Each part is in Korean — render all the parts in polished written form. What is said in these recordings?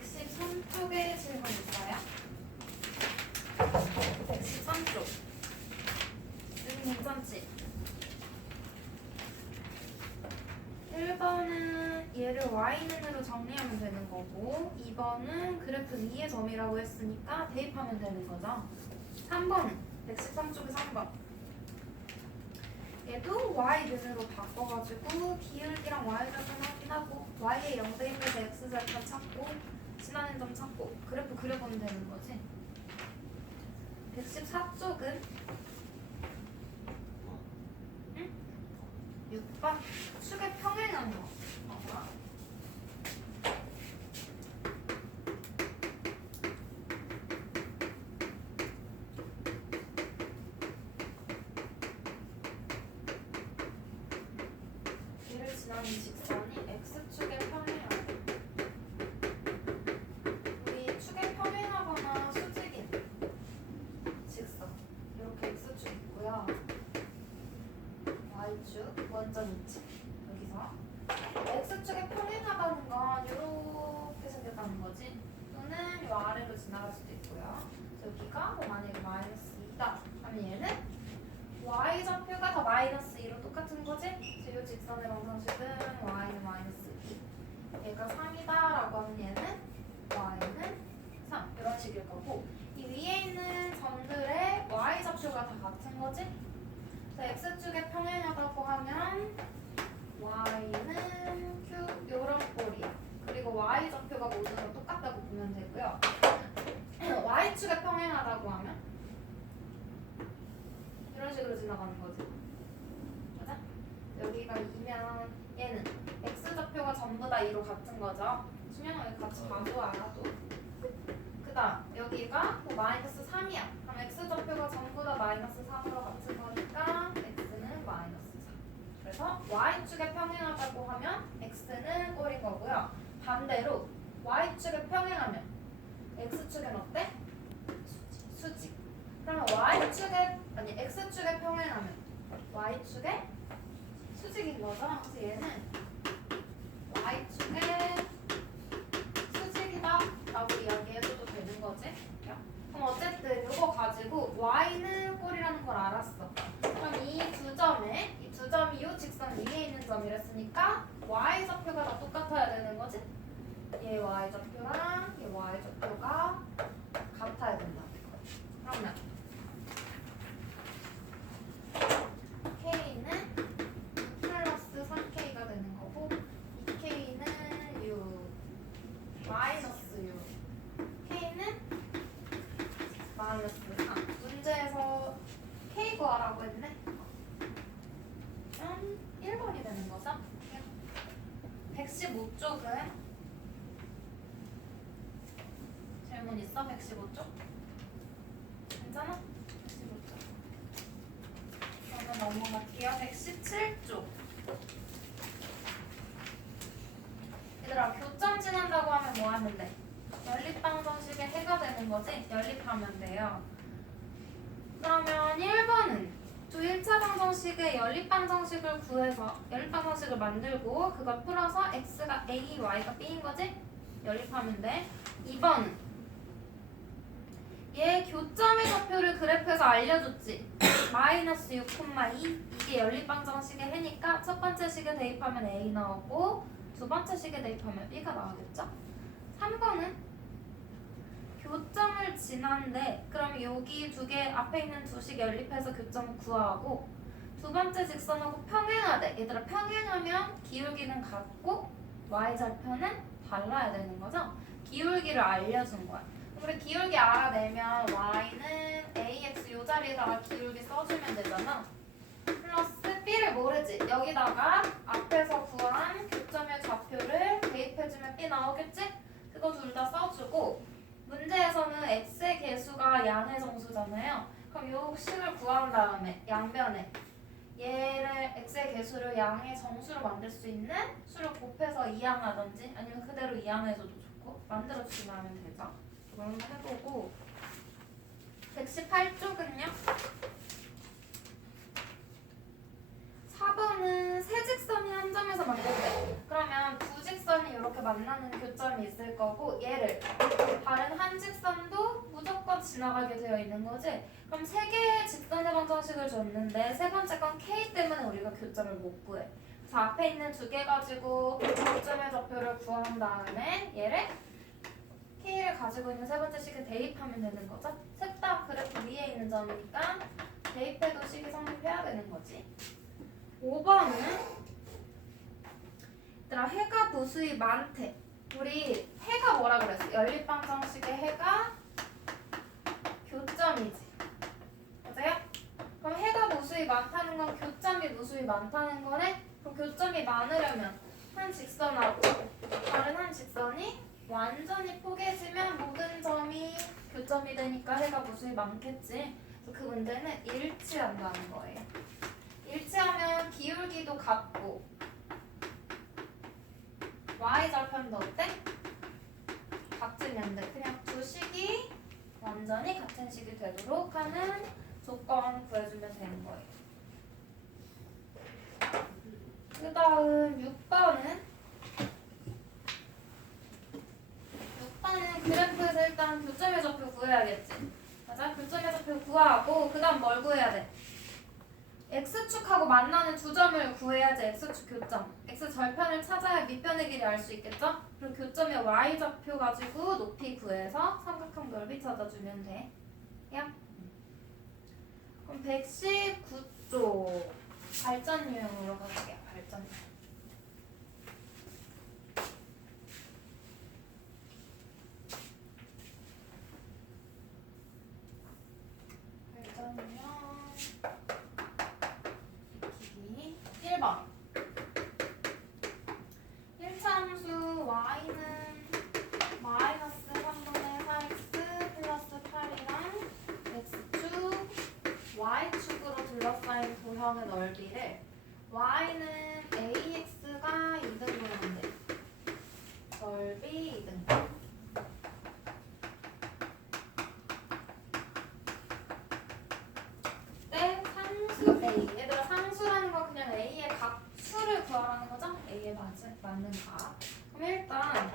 113쪽에 질문 있어요? 113쪽. 괜찮지? 1번은 얘를 y는으로 정리하면 되는 거고 2번은 그래프 위의 점이라고 했으니까 대입하면 되는 거죠. 3번은 113쪽에 3번. 얘도 y는으로 바꿔가지고 기울기랑 y좌표는 확인하고 y의 0대인데서 x좌표 찾고 지나는 점 찾고 그래프 그려보면 되는 거지. 114쪽은 6번 축의 평행한 거. 뭐야? 얘를 지나는 직선이 x축에 평행하고 우리 축에 평행하거나 수직인 직선 이렇게 x축 있고요. y축 원점 있지. 여기서 x축에 평행하다는 건 이렇게 생겼다는 거지. 또는 이 아래로 지나갈 수도 있고요. 여기가 뭐 만약에 마이너스 2다 하면 얘는 y좌표가 다 마이너스 2로 똑같은 거지. 이 직선의 방정식은 y는 마이너스 2 얘가 3이다 라고 하면 얘는 y는 3 이런 식일 거고 이 위에 있는 점들의 y좌표가 다 같은 거지. x축에 평행하다고 하면 y는 q 요런 꼴이야. 그리고 y좌표가 모두 다 똑같다고 보면 되고요. y축에 평행하다고 하면 이런 식으로 지나가는 거지. 맞아? 여기가 2면 얘는 x좌표가 전부 다 2로 같은 거죠. 수명은 여기 같이 봐도 알아도. 그 다음 여기가 뭐 마이너스 3이야. 그럼 x좌표가 전부 다 마이너스 3으로 같은 거니까 x는 마이너스 4. 그래서 y축에 평행하다고 하면 x는 꼴인 거고요. 반대로 y축에 평행하면 x축은 어때? 수직. 그러면 x축에 평행하면 y축에 수직인 거죠. 그래서 얘는 y축에 수직이다 라고 이야기해줘도 되는 거지. 그럼 어쨌든 이거 가지고 y는 꼴이라는 걸 알았어. 그럼 이 두 점이 이 직선 위에 있는 점이랬으니까 y좌표가 다 똑같아야 되는 거지. 얘 y좌표랑 얘 y좌표가 같아야 된다. 그러면 k는 플러스 3k가 되는 거고 2k는 6 마이너스 6 k는 마이너스 3. 문제에서 k 구하라고 했네. 1번이 되는 거죠. 115쪽은 질문 있어? 115쪽? 괜찮아? 115쪽. 그러면 넘어갈게요. 117쪽. 얘들아, 교점 지난다고 하면 뭐 하면 돼? 연립방정식의 해가 되는 거지? 연립하면 돼요. 그러면 1번은 두 1차 방정식의 연립방정식을 구해서 연립방정식을 만들고 그걸 풀어서 x가 a, y가 b인 거지? 연립하면 돼. 2번은 얘 교점의 좌표를 그래프에서 알려줬지? 마이너스 6,2 이게 연립방정식의 해니까 첫 번째 식에 대입하면 a 나오고 두 번째 식에 대입하면 b가 나오겠죠? 3번은 교점을 지난데 그럼 여기 두 개 앞에 있는 두 식 연립해서 교점을 구하고 두 번째 직선하고 평행하되 얘들아 평행하면 기울기는 같고 y절편은 달라야 되는 거죠? 기울기를 알려준 거야. 우리 기울기 알아내면 y는 ax 요 자리에다가 기울기 써주면 되잖아. 플러스 b를 모르지. 여기다가 앞에서 구한 교점의 좌표를 대입해주면 b 나오겠지? 그거 둘 다 써주고 문제에서는 x의 개수가 양의 정수잖아요. 그럼 요 식을 구한 다음에 양변에 얘를 x의 개수를 양의 정수로 만들 수 있는 수를 곱해서 이항하든지 아니면 그대로 이항해줘도 좋고 만들어주기만 하면 되죠. 이거 한번 해보고 118쪽은요. 4번 4번은 세 직선이 한 점에서 만난대. 그러면 두 직선이 이렇게 만나는 교점이 있을 거고 얘를 다른 한 직선도 무조건 지나가게 되어 있는 거지. 그럼 세 개의 직선의 방정식을 줬는데 세 번째 건 K 때문에 우리가 교점을 못 구해. 그래서 앞에 있는 두 개 가지고 교점의 좌표를 구한 다음에 얘를 K를 가지고 있는 세 번째 식에 대입하면 되는 거죠. 셋 다 그래프 위에 있는 점이니까 대입해도 식이 성립해야 되는 거지. 5번은 얘들아 해가 무수히 많대. 우리 해가 뭐라 그랬어? 연립방정식의 해가 교점이지. 맞아요? 그럼 해가 무수히 많다는 건 교점이 무수히 많다는 거네? 그럼 교점이 많으려면 한 직선하고 다른 한 직선이 완전히 포개지면 모든 점이 교점이 되니까 해가 무수히 많겠지. 그래서 그 문제는 일치한다는 거예요. 일치하면 기울기도 같고 y절편도 어때? 같으면 돼. 그냥 두 식이 완전히 같은 식이 되도록 하는 조건 구해주면 되는 거예요. 그 다음 6번은 그래프에서 일단 교점의 좌표 구해야겠지. 맞아? 교점의 좌표 구하고 그 다음 뭘 구해야 돼? x축하고 만나는 두 점을 구해야지. x축 교점. x절편을 찾아야 밑변의 길이 알 수 있겠죠? 그리고 교점의 y좌표 가지고 높이 구해서 삼각형 넓이 찾아주면 돼. 야? 그럼 119쪽 발전 유형으로 가볼게요. 발전 유형. 발전 유형 익히기 1번 1차 함수 y는 마이너스 3분의 4x 플러스 8이랑 x축 y축으로 둘러싸인 도형의 넓이를 y는 ax가 2등분한대. 넓이 2등분. 때 상수 a. 얘들아 상수라는 건 그냥 a의 값수를 구하라는 거죠? a에 맞는 값. 그럼 일단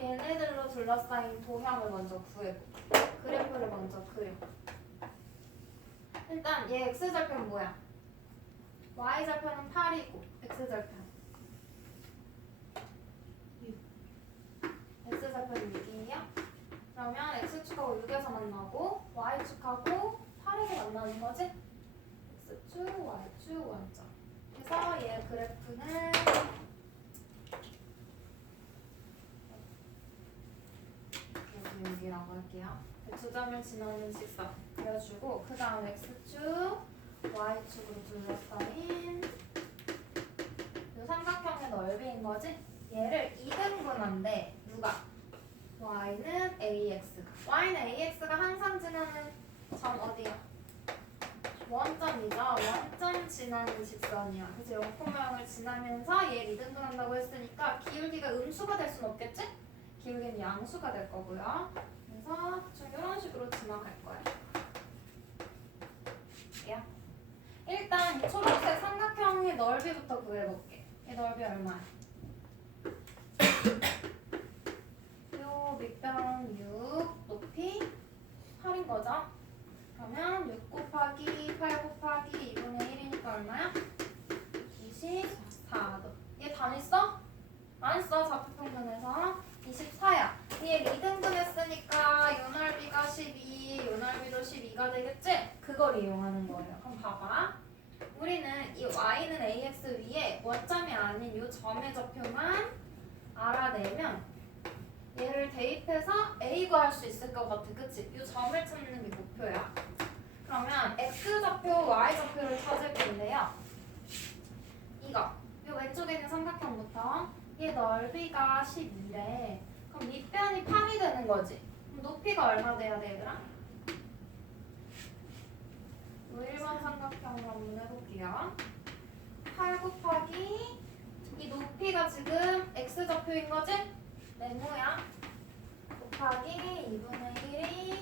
얘네들로 둘러싸인 도형을 먼저 구해볼게. 그래프를 먼저 그려. 일단 얘 x절편 뭐야? y절편은 8이고 x절편 6. x절편 6이에요? 그러면 x축하고 6에서 만나고 y축하고 8에서 만나는 거지? x축, y축, y점. 그래서 얘 그래프는 여기라고 할게요. 두 점을 지나는 직선 그려주고 그 다음 x축, y축으로 둘러싸인 이 삼각형의 넓이인 거지? 얘를 2등분한데 누가? y는 ax가. y는 ax가 항상 지나는 점 어디야? 원점이죠. 원점 지나는 직선이야. 그래서 영코 모양을 지나면서 얘를 2등분한다고 했으니까 기울기가 음수가 될 순 없겠지? 기울기는 양수가 될 거고요. 그래서 좀 이런 식으로 지나갈 거예요. 야. 일단 이 초록색 삼각형의 넓이부터 구해볼게. 이 넓이 얼마야? 요 밑변 6, 높이 8인 거죠? 그러면 6 곱하기 8 곱하기 2분의 1이니까 얼마야? 24도. 얘 다 냈어? 안 써. 좌표평균에서 24야. 얘 2등분 했으니까 요 넓이가 12, 요 넓이도 12가 되겠지? 그걸 이용하는 거예요. 그럼 봐봐. 우리는 이 y는 ax 위에 원점이 아닌 요 점의 좌표만 알아내면 얘를 대입해서 a 구할 수 있을 것 같아. 그치? 요 점을 찾는 게 목표야. 그러면 x좌표, y좌표를 찾을 건데요. 이거. 요 왼쪽에 있는 삼각형부터 얘 넓이가 12래. 그럼 밑변이 8이 되는 거지. 그럼 높이가 얼마 돼야 돼, 얘들아? 1번 삼각형으로 한번 해볼게요. 8 곱하기 이 높이가 지금 x좌표인 거지? 네모야. 곱하기 2분의 1이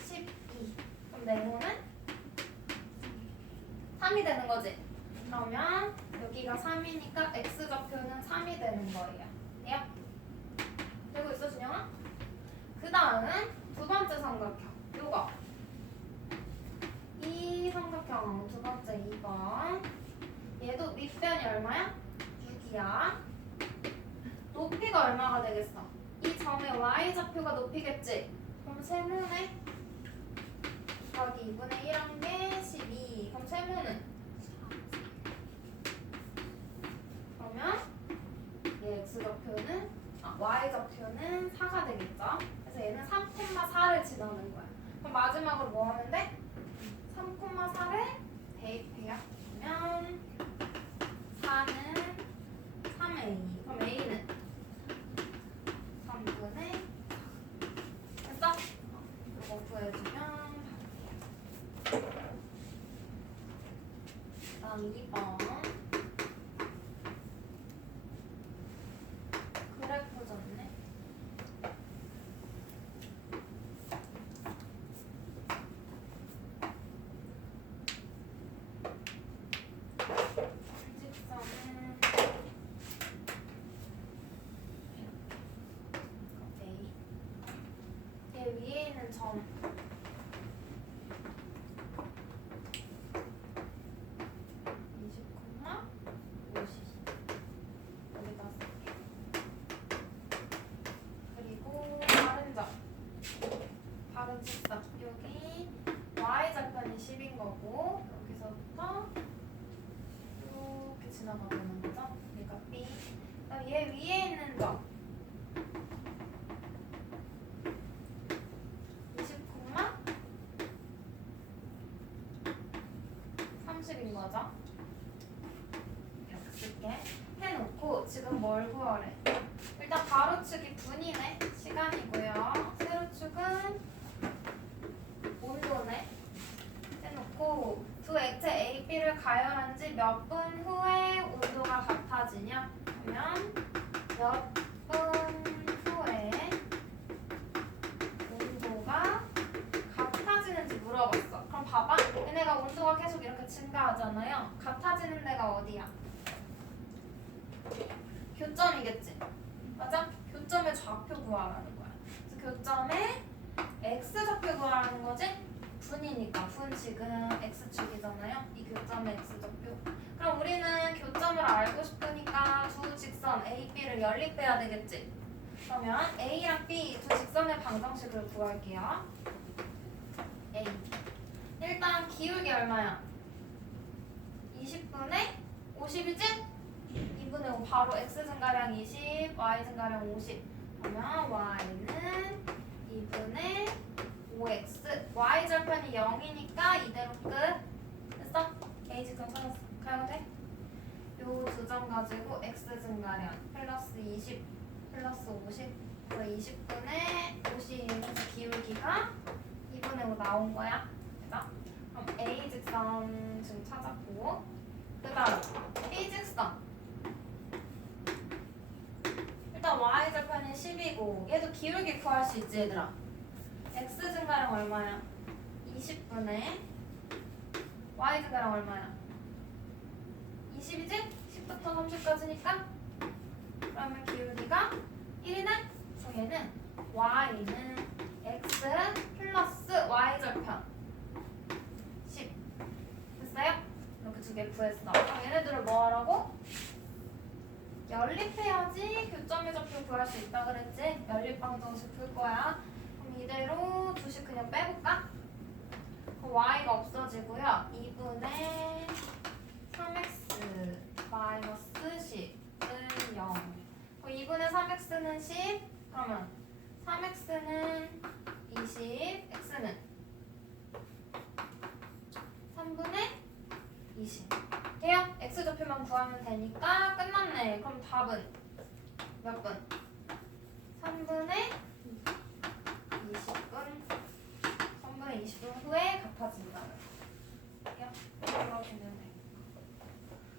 12. 그럼 네모는 3이 되는 거지? 그럼 그러면 여기가 3이니까 x좌표는 3이 되는 거예요. 돼요? 되고 있어, 준영아? 그 다음 두 번째 삼각형. 요거. 이 삼각형 두 번째 2번. 얘도 밑변이 얼마야? 6이야. 높이가 얼마가 되겠어? 이 점의 y좌표가 높이겠지? 그럼 세모네? 여기 2분의 1한 게 12. 그럼 세모는? 그러면 얘 x좌표는 y좌표는 4가 되겠죠? 그래서 얘는 3,4를 지나는 거야. 그럼 마지막으로 뭐 하면 돼? 3,4를 대입해요. 그러면 4는 3a. 그럼 a는 3분의 4. 됐어? 이거 구해주면 다음 2번. 그래프 졌네. 직선은 얘 위에 있는 점 20,50 여기다 쓸게. 그리고 다른 직선 여기 y좌표는 10인 거고 여기서부터 이렇게 지나가는 거죠. 그러니까 B. 그다음 얘 위에 있는 점 20,30인 거죠. 이렇게 쓸게. 해놓고 지금 뭘 구하래? 일단 가로축이 분이네. 시간이고요. 세로축은 온도네. 해놓고 두 액체 A, B를 가열한 지 몇 분 후에 온도가 같아지냐? 그러면 몇 분 후에 온도가 같아지는지 물어봤어. 그럼 봐봐. 얘네가 온도가 계속 이렇게 증가하잖아요. 같아지는 데가 어디야? 교점이겠지? 맞아? 교점의 좌표 구하라는 거야. 그래서 교점의 x좌표 구하라는 거지? 분이니까 분 지금 x축이잖아요. 이 교점의 x좌표. 그럼 우리는 교점을 알고 싶으니까 두 직선 A, B를 연립해야 되겠지? 그러면 A랑 B 두 직선의 방정식을 구할게요. A. 일단 기울기 얼마야? 20분의 50이지? 2분의 5 바로 x 증가량 20, y 증가량 50. 그러면 y는 2분의 5x. y 절편이 0이니까 이대로 끝. 됐어? a 직선 찾았어. 가야 돼? 요 두 점 가지고 x 증가량 플러스 20 플러스 50. 그래서 20분의 50 기울기가 2분의 5 나온 거야. 됐어? 그럼 a 직선 지금 찾았고, 그 다음 b 직선. 일단 y절편이 10이고 얘도 기울기 구할 수 있지 얘들아. x 증가량 얼마야? 20분의 y 증가량 얼마야? 20이지? 10부터 30까지니까 그러면 기울기가 1이네? 그래서 얘는 y는 x 플러스 y절편 10 됐어요? 이렇게 두 개 구했어. 그럼 얘네들을 뭐 하라고? 연립해야지 교점의 좌표 구할 수 있다 그랬지? 연립방정식 풀 거야. 그럼 이대로 두식 그냥 빼볼까? 그럼 y가 없어지고요. 2분의 3x 마이너스 10은 0. 그럼 2분의 3x는 10. 그러면 3x는 20, x는 3분의 20. 돼요? x좌표만 구하면 되니까 끝났네. 그럼 답은 몇 분? 3분의 20분. 3분의 20분 후에 같아진다. 돼요? 풀어주면 돼.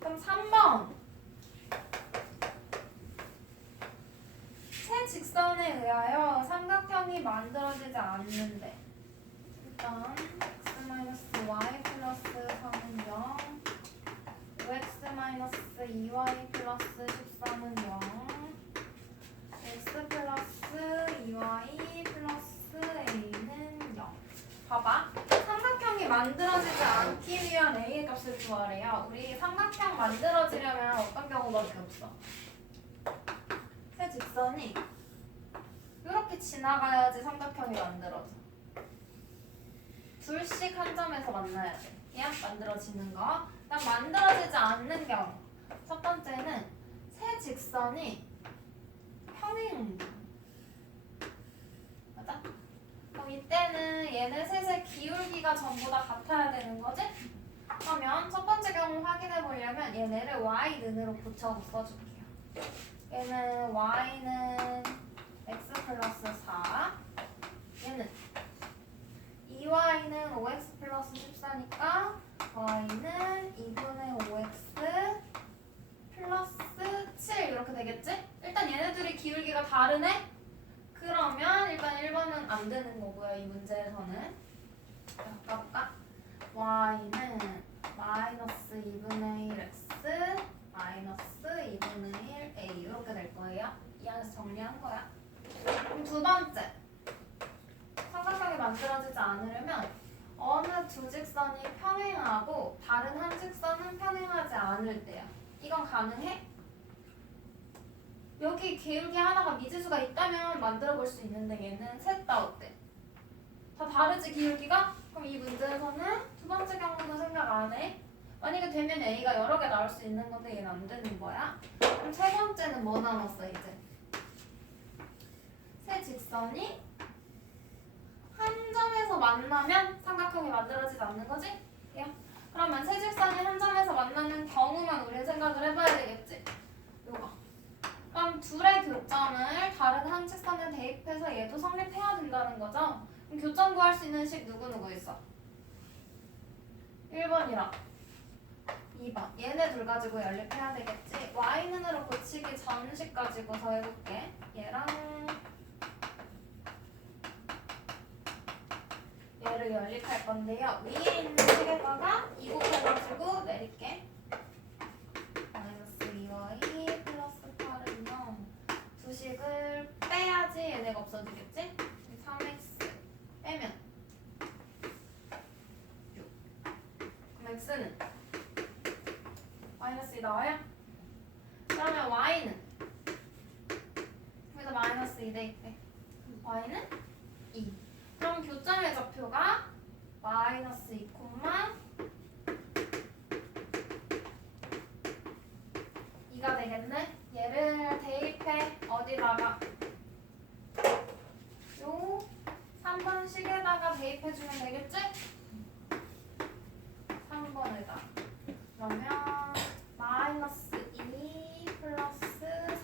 그럼 3번. 새 직선에 의하여 삼각형이 만들어지지 않는데 일단 x-y 플러스 3은 0 5x-2y 플러스 13은 0 x 플러스 2y 플러스 a는 0 봐봐 삼각형이 만들어지지 않기 위한 a의 값을 구하래요. 우리 삼각형 만들어지려면 어떤 경우밖에 없어. 새 직선이 이렇게 지나가야지 삼각형이 만들어져. 둘씩 한 점에서 만나야 돼. 야 만들어지는 거. 그냥 만들어지지 않는 경우. 첫 번째는 새 직선이 평행. 맞아? 그럼 이때는 얘네 셋의 기울기가 전부 다 같아야 되는 거지? 그러면 첫 번째 경우 확인해 보려면 얘네를 y는으로 고쳐서 써줄게요. 얘는 y는 x 플러스 4 얘는 2y는 5x 플러스 14니까 y는 2분의 5x 플러스 7 이렇게 되겠지? 일단 얘네들이 기울기가 다르네? 그러면 일단 1번은 안 되는 거고요. 이 문제에서는 바꿔볼까? y는 마이너스 2분의 1x 마이너스 2분의 1 a 이렇게 될 거예요. 이 안에서 정리한 거야. 그럼 두 번째 삼각형이 만들어지지 않으려면 어느 두 직선이 평행하고 다른 한 직선은 평행하지 않을 때야. 이건 가능해? 여기 기울기 하나가 미지수가 있다면 만들어 볼 수 있는데 얘는 셋 다 어때? 다 다르지 기울기가? 그럼 이 문제에서는 두 번째 경우도 생각 안 해? 만약에 되면 A가 여러 개 나올 수 있는 건데 얘는 안 되는 거야. 그럼 세 번째는 뭐 남았어 이제? 세 직선이 한 점에서 만나면 삼각형이 만들어지지 않는 거지? 야. 그러면 세 직선이 한 점에서 만나는 경우만 우리는 생각을 해봐야 되겠지? 요거. 그럼 둘의 교점을 다른 한 직선에 대입해서 얘도 성립해야 된다는 거죠? 그럼 교점 구할 수 있는 식 누구 있어? 1번이랑 2번. 얘네 둘 가지고 연립해야 되겠지? y는으로 고치기 전 식 가지고서 해볼게. 얘랑 얘를 연립할 건데요. 위에 있는 식에다가 2 곱해가지고 내릴게. 마이너스 2y 플러스 8은 0. 두 식을 빼야지 얘네가 없어지겠지? 3x 빼면 6. 그럼 x는 마이너스 2 나와요? 그러면 y는 여기서 마이너스 2 대입해. y는 2. 그럼 교점의 좌표가 마이너스 2, 2가 되겠네? 얘를 대입해. 어디다가? 요 3번 식에다가 대입해주면 되겠지? 3번에다. 그러면 마이너스 2 플러스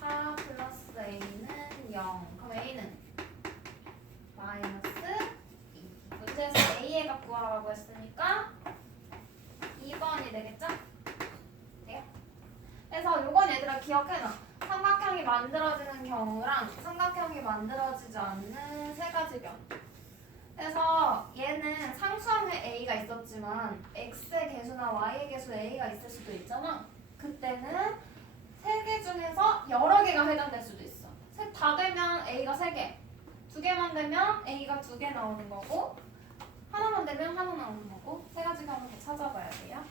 4 플러스 a는 0. 그럼 a는 마이너스 2. 문제에서 a의 값 구하라고 했으니까 2번이 되겠죠? 돼요? 그래서 요건 얘들아 기억해놔. 삼각형이 만들어지는 경우랑 삼각형이 만들어지지 않는 세 가지 경우. 그래서 얘는 상수항에 a가 있었지만 x의 개수나 y의 개수 a가 있을 수도 있잖아. 그때는 세 개 중에서 여러 개가 해당될 수도 있어. 셋 다 되면 a가 3개. 2개만 되면 a가 2개 나오는 거고 하나만 되면 하나 나오는 거고 세 가지가 한번 찾아봐야 돼요.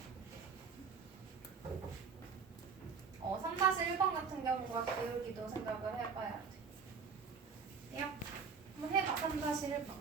3-1번 같은 경우가 기울기도 생각을 해봐야 돼. 돼요? 한번 해봐. 3-1번.